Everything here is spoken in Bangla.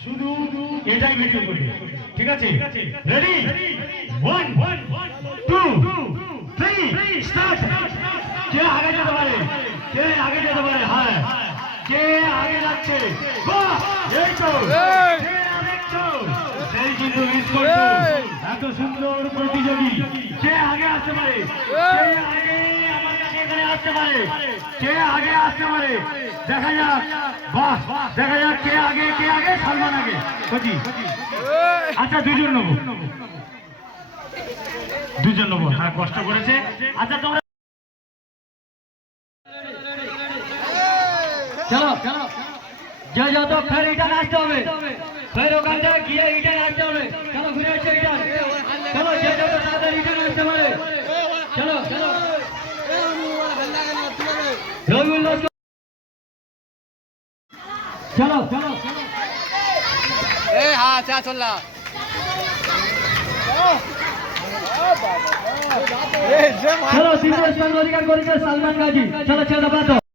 শুধু এটাই ভিডিও করবে ঠিক আছে? Ready one two three start কে আগে যেতে পারে? কে আগে যেতে পারে? হ্যাঁ। কে আগে যাচ্ছে? বাহ! এই তো। সেই কিন্তু মিস করছ। এত সুন্দর প্রতিযোগী। কে আগে আসতে পারে? কে আগে আসতে পারে? কে আগে আসতে পারে? দেখা যাক। বাহ, দেখা যাক কে আগে কে আগে সালমান আগে। কচি আচ্ছা দুজন নেব। দুজন নেব। হ্যাঁ কষ্ট করেছে। আচ্ছা তোমরা চলো। চলো যে যত ফের রিটার্ন আসতে হবে, ফের ওখান থেকে গিয়ে আসতে হবে। চলো, ঘুরে আসছে চলো, যে যত তাড়াতাড়ি আসতে পারে। চলো চলো। চলো চলো এ হ্যাঁ চা চললা চলো স্থান অধিকার করেছে সালমান গাজী। চলো ছেড়ে দাও